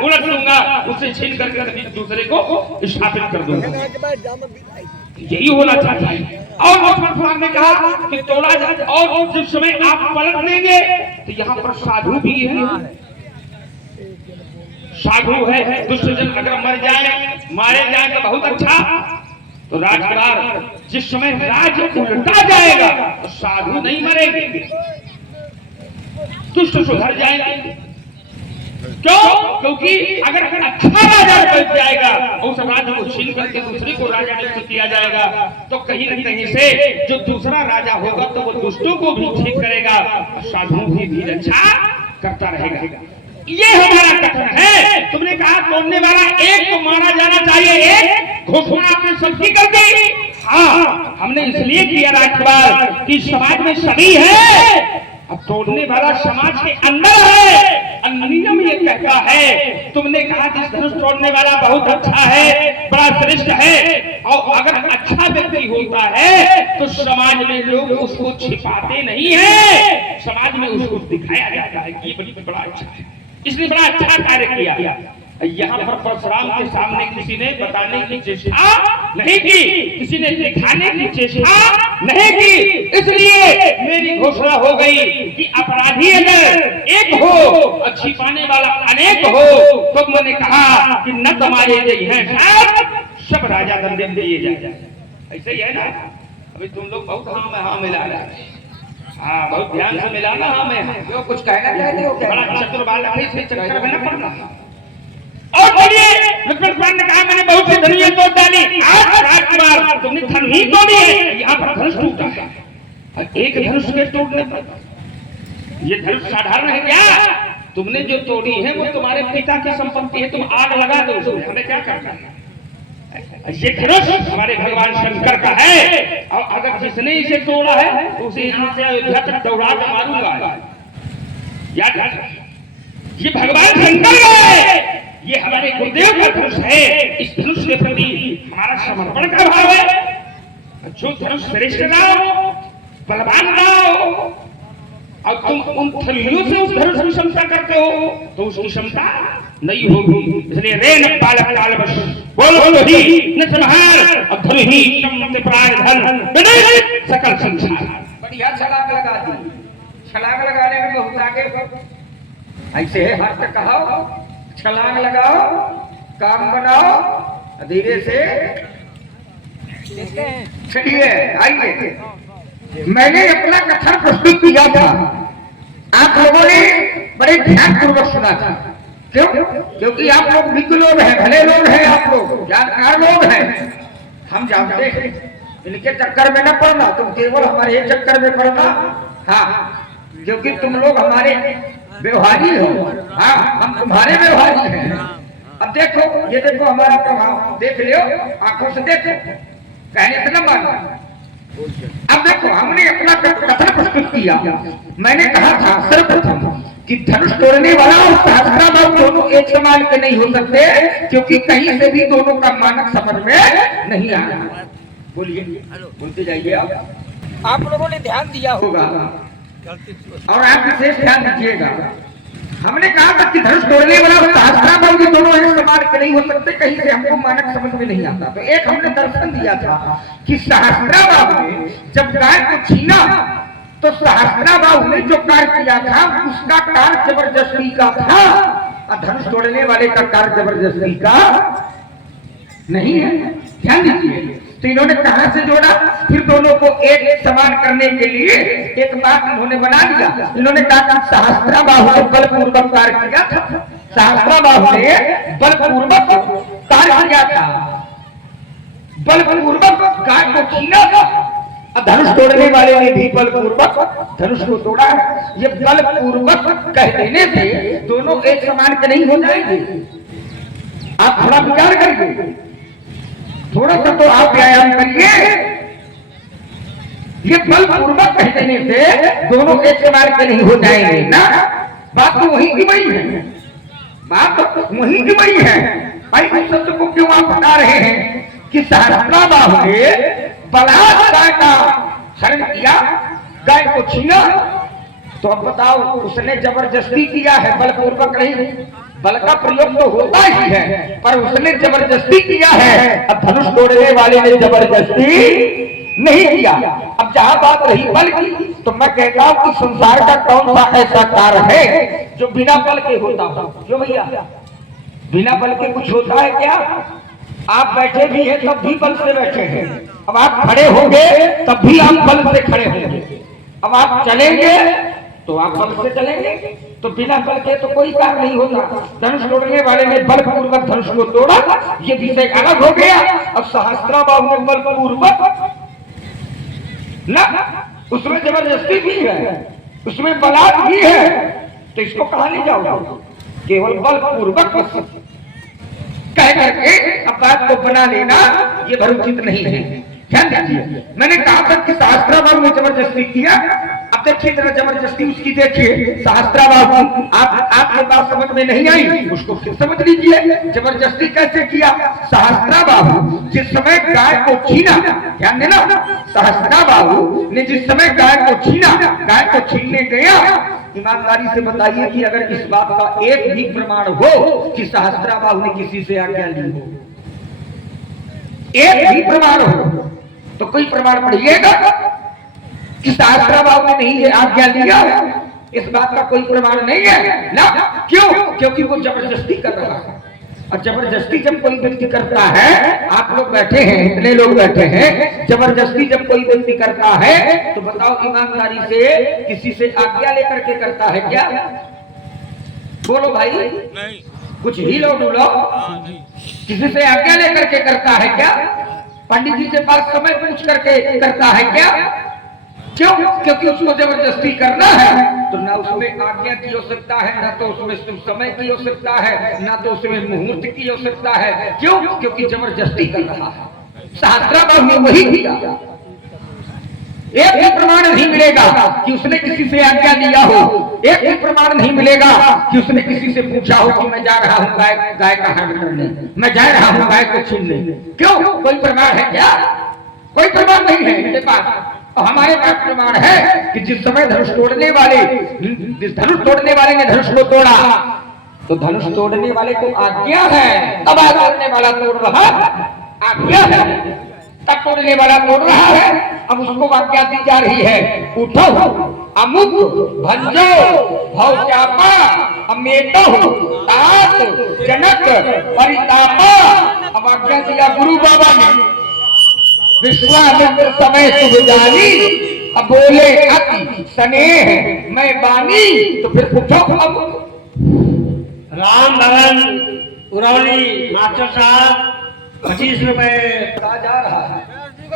उलट लूंगा, उससे छीन करके दूसरे को स्थापित कर दूंगा। यही होना चाहिए। और लक्ष्मण ने कहा कि तोड़ा जाए, और जिस समय आप पलट देंगे तो यहाँ पर साधु भी है, साधु है। दुष्टजन अगर मर जाए, मारे जाए तो बहुत अच्छा, तो राजकुमार जिस समय राज उल्टा जाएगा तो साधु नहीं मरेंगे, दुष्ट सुधर जाएंगे। क्यों? क्योंकि अगर अच्छा राजा बन जाएगा और उस राज्य को छीन करके दूसरे को राजा नियुक्त किया जाएगा तो कहीं न कहीं से जो दूसरा राजा होगा तो वो दुष्टों को भी ठीक करेगा और साधुओं की भी रक्षा करता रहेगा। ये हमारा कथन है। तुमने कहा तोड़ने वाला एक तो मारा जाना चाहिए, एक घोषणा आपने सबकी कर दी। हाँ, हमने इसलिए किया राजकुमार कि समाज में सभी है, अब तोड़ने वाला समाज के अंदर है। नियम ये कहता है, तुमने कहा कि धनुष तोड़ने वाला बहुत अच्छा है, बड़ा श्रेष्ठ है, और अगर अच्छा व्यक्ति होता है तो समाज में लोग उसको छिपाते नहीं है, समाज में उसको दिखाया जाता है कि ये बड़ा अच्छा है, इसने बड़ा अच्छा कार्य किया। यहाँ पर परशुराम के सामने किसी ने बताने की चेष्टा नहीं की, किसी ने दिखाने की चेष्टा नहीं की, इसलिए मेरी घोषणा हो गई कि अपराधी अगर एक हो और छिपाने वाला अनेक हो तो मैंने कहा कि न तुम्हारे गई है सब राजा दंड दिए जाए। ऐसे ही है ना। अभी तुम लोग बहुत हाँ मिला रहे हैं, हाँ बहुत ध्यान से मिलाना। हाँ मैं जो कुछ कहना चाहते हो बड़ा चतुर बालक है, इसलिए चक्कर में न पड़ना। और बोलिए, लक्ष्मण ने कहा मैंने बहुत सी धनुषें तोड़ डाली, आज राजकुमार तुमने धनुष ही तोड़ी है, यहाँ पर धनुष टूटा है। और एक धनुष के टूटने पर ये धनुष साधारण है क्या? तुमने जो तोड़ी है वो तुम्हारे पिता की संपत्ति है, तुम आग लगा दो उसमें, हमें क्या करना है? ये धनुष हमारे भगवान शंकर का है, और अगर जिसने इसे तोड़ा है तो उसे यहाँ से अयोध्या तक दौड़ा के मारूंगा। याद रखना, ये भगवान शंकर का है, ये हमारे गुरुदेव का धनुष है। इस धनुष के प्रति हमारा समर्पण का भाव है। जो धनुष श्रेष्ठ ना हो, बलवान ना हो, और तुम उन थलियों से उस धनुष की क्षमता करते हो तो उसकी क्षमता नहीं होगी। इसलिए रे न बालक कालवश बोलो ही न संहार, और धनु ही समस्त प्राण धन सकल संसार। बढ़िया छलांग लगा दी। छलांग लगाने में बहुत आगे ऐसे है, हाथ तक कहो छलांग लगाओ, काम बनाओ, धीरे से चलिए आइए। मैंने अपना कथन प्रस्तुत किया था, आप लोगों ने बड़े ध्यान पूर्वक सुना था। क्यों? क्योंकि आप लोग विज्ञ लोग हैं, भले लोग हैं, आप लोग जानकार लोग हैं। हम जानते हैं इनके चक्कर में न पड़ना, तुम केवल हमारे चक्कर में पड़ना। हाँ, क्योंकि तुम लोग हमारे व्यवहारी हो, हाँ हम तुम्हारे व्यवहारी हैं। अब देखो, ये देखो हमारा प्रभाव देख लियो, आंखों से देखो, कहने से न मानो। अब देखो, हमने अपना कथन प्रस्तुत किया। मैंने कहा था सर्वप्रथम कि धनुष तोड़ने वाला और सहस्त्राबाहु दोनों एक समान के नहीं हो सकते, क्योंकि कहीं से भी दोनों का मानक समझ में नहीं आ रहा। बोलिए, बोलते जाइए। आप लोगों ने ध्यान दिया होगा और आप विशेष ध्यान दीजिएगा। हमने कहा था कि धनुष तोड़ने वाला और सहस्त्राबाहु दोनों एक समान के नहीं हो सकते, कहीं से हमको मानक समझ में नहीं आता। तो एक हमने दर्शन दिया था कि सहस्त्राबाहु ने जब गाय को छीना तो सहस्त्राबाहु ने जो कार्य किया था उसका कार्य जबरदस्ती का था, और धनुष तोड़ने वाले का कार्य जबरदस्ती का नहीं है। ध्यान दीजिए। तो इन्होंने कहां से जोड़ा? फिर दोनों को एक समान करने के लिए एक बात इन्होंने बना दिया। इन्होंने कहा सहस्त्राबाहु ने बलपूर्वक कार्य किया था, सहस्त्राबाहु ने बलपूर्वक कार्य किया था, बलपूर्वक गाय को छीना था। अब धनुष तोड़ने वाले ने भी बलपूर्वक धनुष को तोड़ा है। ये बलपूर्वक कह देने से दोनों एक समान के नहीं हो जाएंगे। आप थोड़ा विचार करिए, थोड़ा सा तो आप व्यायाम करिए। ये बलपूर्वक कह देने से दोनों एक समान के नहीं हो जाएंगे ना। बात तो वही की वही है, बात तो वही की वही है। भाई उस शब्द को क्यों आप बता रहे हैं कि सहस्त्राबाहु ने बलात् गाय का हरण किया, गाय को छीना, तो अब बताओ उसने जबरदस्ती किया है, बलपूर्वक नहीं। बल का प्रयोग तो होता ही है, पर उसने जबरदस्ती किया है। अब धनुष तोड़ने वाले ने जबरदस्ती नहीं किया। अब जहां बात रही बल की, तो मैं कहता हूं कि संसार का कौन सा ऐसा कार्य है जो बिना बल के होता हो? क्यों भैया, बिना बल के कुछ होता है क्या? आप बैठे भी हैं तब भी बल से बैठे हैं, अब आप खड़े होंगे तब भी आप बल से खड़े होंगे, अब आप चलेंगे तो आप बल से चलेंगे। तो बिना बल के तो कोई कार्य नहीं होता। धनुष तोड़ने वाले ने बल पूर्वक धनुष को तोड़ा, ये विषय अलग हो गया। अब सहस्त्राबाहु ने बल पूर्वक ना, उसमें जबरदस्ती भी है, उसमें बलात् भी है, तो इसको कहां ले जाओगे? केवल बल पूर्वक कह करके अब बात को बना लेना ये भरूचित नहीं है। ध्यान दीजिए, मैंने कहा था कि सहस्त्राबाहु ने जबरदस्ती किया। अब देखिए जरा जबरदस्ती उसकी देखिए। सहस्त्राबाहु आपके बात समझ में नहीं आई, उसको फिर समझ लीजिए जबरदस्ती कैसे किया। सहस्त्राबाहु जिस समय गाय को छीना, ध्यान देना, सहस्त्राबाहु ने जिस समय गाय को छीना, गाय को छीनने गया, ईमानदारी से बताइए कि अगर इस बात का एक भी प्रमाण हो कि सहस्त्राबाहु ने किसी से आज्ञा ली हो, एक भी प्रमाण हो तो कोई प्रमाण पढ़िएगा कि सहस्त्राबाहु ने नहीं आज्ञा लिया, इस बात का कोई प्रमाण नहीं है ना। क्यों? क्योंकि वो जबरदस्ती कर रहा है। और जबरदस्ती जब कोई व्यक्ति करता है, आप लोग बैठे हैं, इतने लोग बैठे हैं, जबरदस्ती जब कोई व्यक्ति करता है तो बताओ ईमानदारी से किसी से आज्ञा लेकर के करता है क्या? बोलो भाई, नहीं। कुछ ही लो डूलो, किसी से आज्ञा लेकर के करता है क्या? पंडित जी के पास समय पूछ करके करता है क्या? क्यों? क्योंकि उसको जबरदस्ती करना है, तो ना उसमें आज्ञा की हो सकता है, ना तो उसमें समय की हो सकता है, ना तो उसमें मुहूर्त की हो सकता है। क्यों? क्योंकि जबरदस्ती कर रहा है। सहस्त्राबाहु ने वही किया। एक भी प्रमाण नहीं मिलेगा कि उसने किसी से आज्ञा लिया हो, एक भी प्रमाण नहीं मिलेगा कि उसने किसी से पूछा हो कि मैं जा रहा हूं गाय का हरण करने, मैं जा रहा हूं गाय को छीनने। क्यों? कोई प्रमाण है क्या? कोई प्रमाण नहीं है मेरे पास। हमारे पास प्रमाण है कि जिस समय धनुष तोड़ने वाले ने धनुष को तोड़ा, तो धनुष तोड़ने वाले को आज्ञा है, तब तोड़ने वाला तोड़ रहा, आज्ञा है तब तोड़ने वाला तोड़ रहा है। अब उसको आज्ञा दी जा रही है, उठो अमुक भंजो भवचापा अमेटो तात जनक परितापा। अब आज्ञा दिया गुरु बाबा ने, विश्वामित्र समय शुभ जानी, अब बोले अति स्नेह मैं बानी, तो फिर उठो। अब राम भवन उरौली मास्टर साहब 25 रुपए जा रहा है।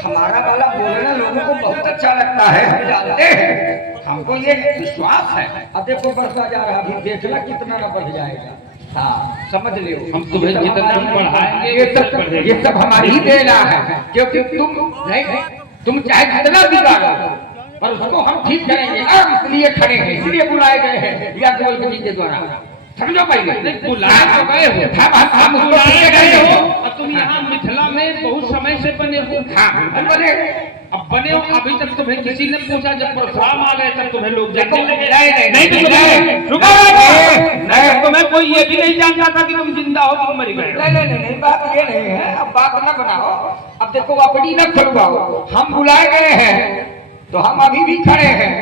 हमारा वाला बोलना लोगों को बहुत अच्छा लगता है, हम जानते हैं, हमको ये विश्वास है। अब देखो बढ़ता जा रहा, अभी देखना कितना न बढ़ जाएगा। हाँ समझ लो, हम तुम्हें जितना बढ़ाएंगे ये सब हमारी ही देना है, क्योंकि तुम चाहे जितना बिगाड़ो पर उसको हम ठीक करेंगे। अब इसलिए खड़े हैं, इसलिए बुलाए गए हैं या केवल जी के द्वारा, समझो भाई। बुलाए तो गए हो, हम उसको ठीक गए हो। और तुम यहाँ मिथिला में बहुत समय से बने हो। हाँ बने, अब बने हो, अभी तक तुम्हें किसी ने पूछा, जब परशुराम आ गए तब तुम्हें लोग जानने लगे। नहीं, तुम्हें कोई ये भी नहीं जानता था कि तुम जिंदा हो, तुम मर गए। नहीं, बात ये नहीं है। अब बात न बनाओ, अब देखो अपनी न खुलवाओ। हम बुलाए गए हैं तो हम अभी भी खड़े हैं,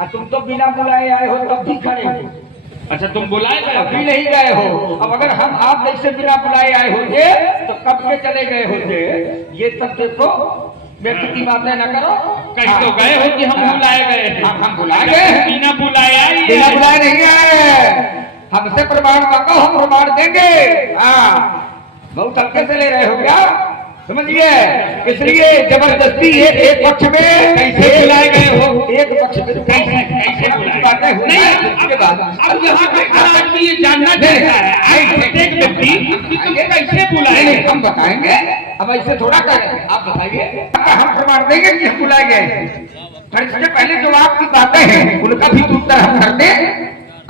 और तुम तो बिना बुलाए आए हो तब भी खड़े हो। अच्छा तुम बुलाए गए, अभी नहीं गए हो। अब अगर हम आप जैसे बिना बुलाए आए होते तो कब के चले गए होते। ये सब देखो, व्यक्ति की बातें न करो। कहीं तो गए हो कि हम बुलाए गए हैं। हम बुलाए गए हैं, बिना बुलाए आए, बिना बुलाए नहीं आए। हमसे प्रमाण मांगो, हम प्रमाण देंगे। हाँ बहुत हल्के से ले रहे हो क्या? समझिए, इसलिए जबरदस्ती है। एक पक्ष में कैसे बुलाए गए हो, एक पक्ष में कैसे बातें हो नहीं। उसके बाद अब यहाँ पे आदमी ये जानना चाहता है प्रत्येक व्यक्ति कि तुम कैसे बुलाए। हम बताएंगे, अब ऐसे थोड़ा करें, आप बताइए। हम प्रमाण देंगे कि हम बुलाए गए। पर इससे पहले जो आपकी बातें हैं उनका भी उत्तर हम करते।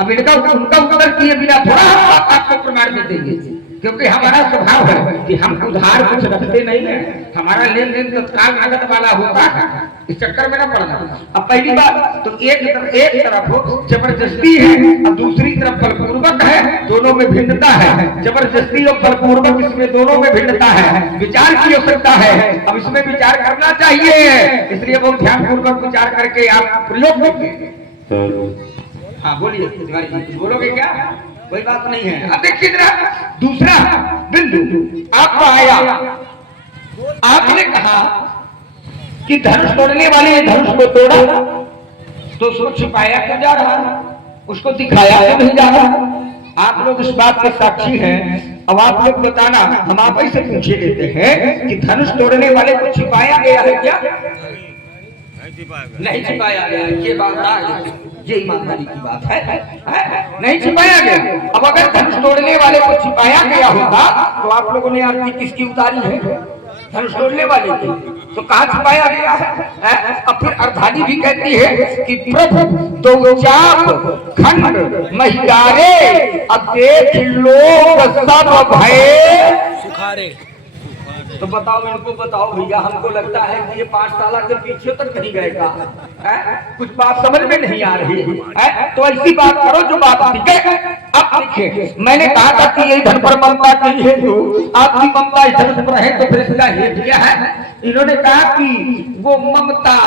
अब इनका उनका उत्तर किए बिना थोड़ा हम आपको प्रमाण दे देंगे। क्योंकि हमारा स्वभाव है कि हम उधार कुछ रखते नहीं है, हमारा लेन देन तत्काल नगद वाला होता है, इस चक्कर में ना पड़ना। अब पहली बात तो एक तरफ जबरदस्ती है और दूसरी तरफ बलपूर्वक है, दोनों में भिन्नता है। जबरदस्ती और बलपूर्वक इसमें दोनों में भिन्नता है, विचार की आवश्यकता है। अब इसमें विचार करना चाहिए, इसलिए बहुत ध्यान पूर्वक विचार करके आप प्रयोग कीजिए। हाँ बोलिए तिवारी जी, बोलोगे क्या? कोई बात नहीं है। अब देखिए जरा दूसरा बिंदु आपका आया, आपने कहा कि धनुष तोड़ने वाले ने धनुष को तोड़ा तो उसको छिपाया क्यों जा रहा, उसको दिखाया क्यों नहीं जा रहा? आप लोग इस बात के साक्षी हैं। अब आप लोग बताना, हम आप ही से पूछे लेते हैं कि धनुष तोड़ने वाले को छिपाया गया है क्या? नहीं छिपाया गया, ये बात है, ये ईमानदारी की बात है, नहीं छिपाया गया। अब अगर धनुष तोड़ने वाले को छिपाया गया होता तो आप लोगों ने आरती किसकी उतारी है? धनुष तोड़ने वाले की। तो कहाँ छिपाया गया है? अब फिर अर्धानी भी कहती है कि प्रभु दो चाप खंड महियारे, अब देख लोग सब भय सुखारे। तो बताओ, इनको बताओ भैया, हमको लगता है कि ये पाठशाला के पीछे तक नहीं गएगा, कुछ बात समझ में नहीं आ रही है। तो ऐसी बात करो जो बात दिखे। अब देखिए, मैंने कहा था कि ये धन पर ममता के हेतु आपकी ममता इस धनुष पर है, तो फिर इसका हेतु क्या है? इन्होंने कहा कि वो ममता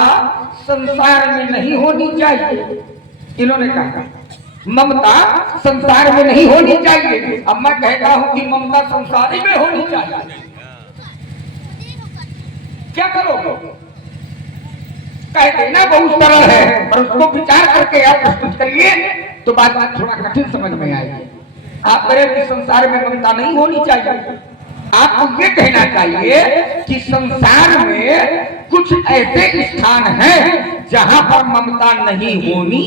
संसार में नहीं होनी चाहिए। इन्होंने कहा ममता संसार में नहीं होनी चाहिए। अब मैं कहता हूँ कि ममता संसार में होनी चाहिए। क्या करोगे? कह देना बहुत सरल है, पर उसको विचार करके आप प्रस्तुत करिए तो बात थोड़ा कठिन समझ में आएगी। आप करें कि संसार में ममता नहीं होनी चाहिए। आपको ये कहना चाहिए कि संसार में कुछ ऐसे स्थान हैं जहां पर ममता नहीं होनी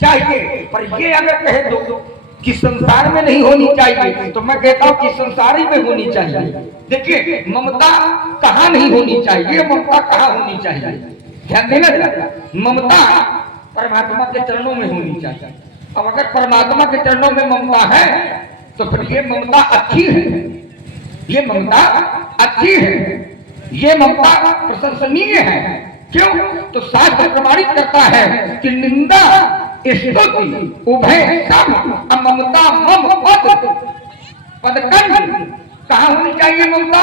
चाहिए। पर ये अगर कह दो कि संसार में नहीं होनी चाहिए तो मैं कहता हूं कि संसार ही में होनी चाहिए। देखिए ममता कहाँ नहीं होनी चाहिए, ममता कहाँ होनी चाहिए, ध्यान देना जरा। ममता परमात्मा के चरणों में होनी चाहिए। अब अगर परमात्मा के चरणों में ममता है तो फिर ये ममता अच्छी है, ये ममता अच्छी है, ये ममता प्रशंसनीय है। क्यों? तो शास्त्र प्रमाणित करता है कि निंदा स्तुति उभय सम ममता मम पदकंड। कहाँ होनी चाहिए ममता?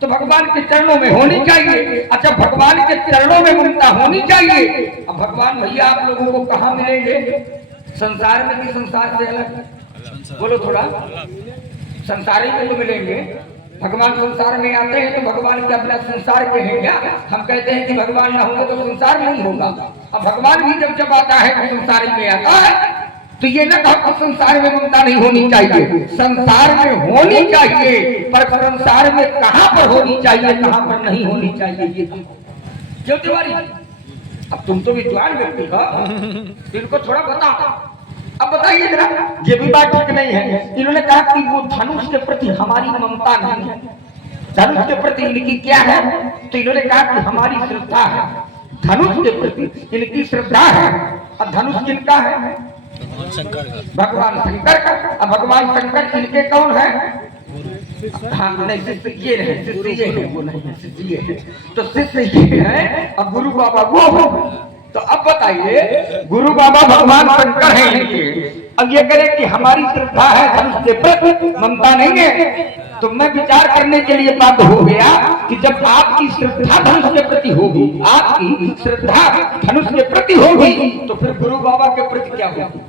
तो भगवान के चरणों में होनी चाहिए। अच्छा, भगवान के चरणों में ममता होनी चाहिए। अब भगवान भैया आप लोगों को कहाँ मिलेंगे? संसार में कि संसार से अलग? बोलो थोड़ा। संसारी में तो मिलेंगे। भगवान संसार में आते हैं तो भगवान के अपना संसार के हैं क्या? हम कहते हैं कि भगवान ना होंगे तो संसार नहीं होगा। अब भगवान भी जब आता है तो संसार में आता है। तो ये ना कहो कि संसार में ममता नहीं होनी चाहिए, संसार में होनी चाहिए, पर संसार में कहाँ पर होनी चाहिए, कहाँ पर नहीं होनी चाहिए, ये क्यों तिवारी? अब तुम तो विद्वान व्यक्ति हो, इनको थोड़ा बताओ। अब बताइए जरा, ये भी बात ठीक नहीं है। इन्होंने कहा कि वो धनुष के प्रति हमारी ममता नहीं है। धनुष के प्रति इनकी क्या है? तो इन्होंने कहा कि हमारी श्रद्धा है, धनुष के प्रति इनकी श्रद्धा है। और धनुष किनका है? भगवान शंकर का। अब भगवान शंकर इनके कौन है? हाँ नहीं, शिष्य ये है, शिष्य ये है, वो नहीं है, शिष्य ये है। तो शिष्य ये है और गुरु बाबा वो हो। तो अब बताइए, गुरु बाबा भगवान शंकर हैं इनके। अब ये करें कि हमारी श्रद्धा है धनुष के प्रति, ममता नहीं है। तो मैं विचार करने के लिए बात हो गया कि जब आपकी श्रद्धा धनुष के प्रति होगी, आपकी श्रद्धा धनुष के प्रति होगी, तो फिर गुरु बाबा के प्रति क्या होगी?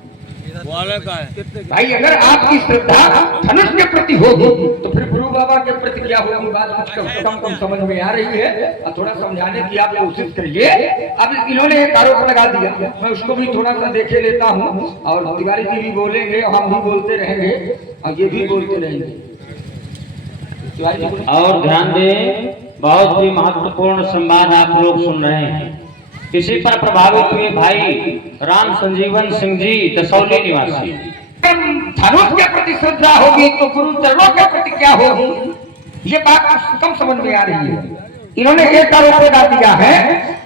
भाई अगर आपकी श्रद्धा धनुष के प्रति होगी तो फिर गुरु बाबा के प्रति क्या होगी? बात कुछ कम समझ में आ रही है और थोड़ा समझाने की आप कोशिश करिए। अब इन्होंने एक आरोप लगा दिया, मैं उसको भी थोड़ा सा देखे लेता हूँ। और तिवारी जी भी बोलेंगे, हम भी बोलते रहेंगे और ये भी बोलते रहेंगे। और ध्यान दें, बहुत ही महत्वपूर्ण संवाद आप लोग सुन रहे हैं। इसी पर प्रभावित हुए भाई राम संजीवन सिंह जी दसौली निवासी। धनुष के प्रति श्रद्धा होगी तो गुरु चरणों के प्रति क्या होगी? ये बात कम समझ में आ रही है। इन्होंने एक आरोप लगा दिया है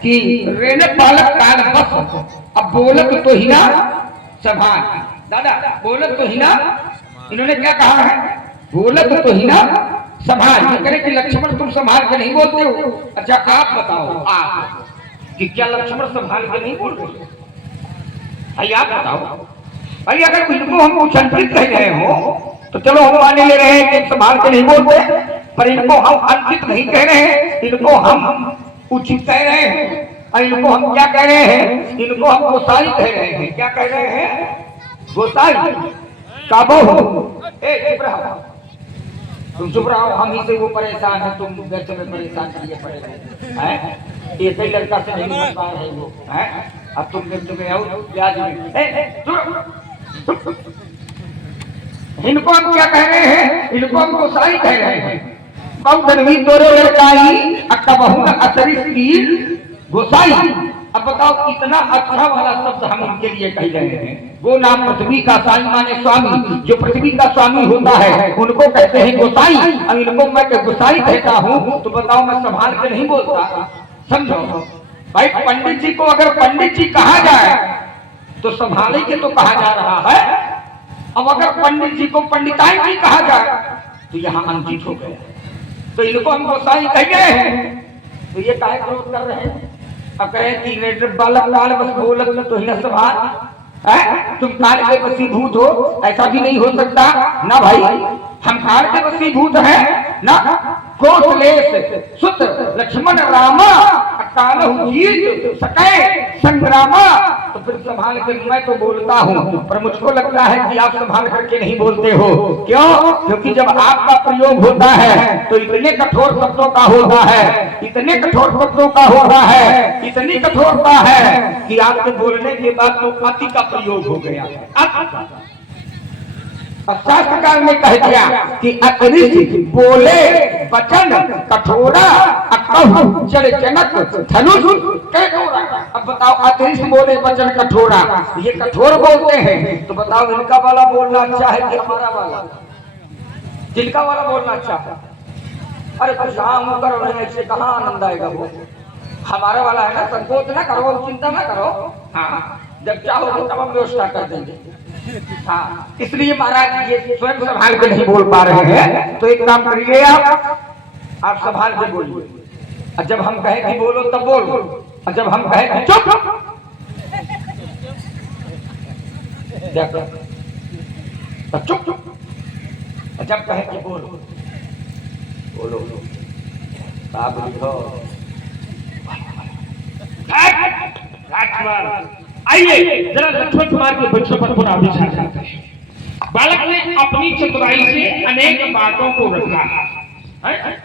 कि रेने बालक काल बस, अब बोलत तो हिना सभान। दादा बोलत तो हिना, इन्होंने क्या कहा है? बोला तो ही ना संभाल ये करे कि लक्ष्मण तुम संभाल के नहीं बोलते हो। अच्छा आप बताओ आप कि क्या लक्ष्मण संभाल के नहीं बोल रहे? भाई आप बताओ भाई, अगर इनको हम उचित कह रहे हो तो चलो हम माने ले रहे हैं कि संभाल के नहीं बोलते, पर इनको हम अनुचित नहीं कह रहे हैं, इनको हम उचित कह रहे हैं। और इनको हम क्या कह रहे हैं? इनको हम गोसाई कह रहे हैं। क्या कह रहे हैं? गोसाई काबो हो। ए चुप रहो, तुम चुप रहो, हम ही से वो परेशान है, तुम वैसे में परेशान किए पड़े हैं। ये सही लड़का से नहीं मिल पा रहे वो हैं, अब तुम तुम्हें आओ ब्याज में। इनको हम क्या कह रहे हैं? इनको हम गोसाई कह रहे हैं। बहुधनवी दोनों लड़काई अकबहुन असरिस की गोसाई। अब बताओ कितना अच्छा वाला शब्द हम इनके लिए कह रहे हैं। वो नाम पृथ्वी का साई माने स्वामी, जो पृथ्वी का स्वामी होता है उनको कहते हैं गोसाई। अब इनको मैं गोसाई कहता हूँ तो बताओ मैं संभाल के नहीं बोलता? समझो भाई, पंडित जी को अगर पंडित जी कहा जाए तो संभाले के तो कहा जा रहा है। अब अगर पंडित जी को पंडिताई जी कहा जाए तो यहाँ अनुचित हो गया। तो इनको हम गोसाई कह गए हैं, तो ये काहे क्रोध कर रहे हैं? अब कहे कि बालक काल बस बोलत तो ही न संभाल है, तुम काल के वशीभूत हो, ऐसा भी नहीं हो सकता ना भाई। हम काल के वशीभूत हैं ना। कौशलेश सुत लक्ष्मण रामा कालहु जीत सकै संग्रामा। तो फिर संभाल के मैं तो बोलता हूँ, पर मुझको लगता है कि आप संभाल करके नहीं बोलते हो। क्यों? क्योंकि जब आपका प्रयोग होता है तो इतने कठोर शब्दों का होता है, इतने कठोर शब्दों का होता है, इतनी कठोरता है कि आपके बोलने के बाद तो अति का प्रयोग हो गया। शास्त्र काल में कह दिया कि अतिरिक्त बोले वचन कठोरा अकहु जड़ जनक धनुष कठोरा। अब बताओ अतिरिक्त बोले वचन कठोरा, ये कठोर बोलते हैं, तो बताओ इनका वाला बोलना अच्छा है कि हमारा वाला? जिनका वाला बोलना अच्छा है? अरे कुछ शाम करो नहीं, ऐसे कहाँ आनंद आएगा? वो हमारा वाला है ना, संकोच ना करो, चिंता ना करो। हाँ, जब चाहो तब हम व्यवस्था कर देंगे। हाँ, इसलिए महाराज ये स्वयं संभाल के नहीं बोल पा रहे हैं, तो एक काम करिए आप संभाल के बोलिए। और जब हम कहें कि बोलो तब बोलो, और जब हम कहें कि चुप तब चुप चुप, और जब कहें कि बोलो बोलो। आइए जरा लक्ष्मण कुमार के बच्चों पर पूरा विचार करते हैं। बालक ने अपनी चतुराई से अनेक बातों को रखा,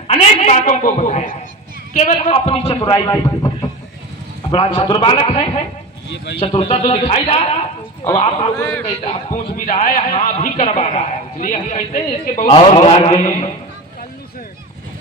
अनेक बातों को बताया, केवल अपनी चतुराई से। बड़ा चतुर बालक है, चतुरता तो दिखाई रहा, और आप लोगों से कहते आप पूछ भी रहा है, हाँ भी करवा रहा है, इसलिए हम कहते हैं इसके बहुत।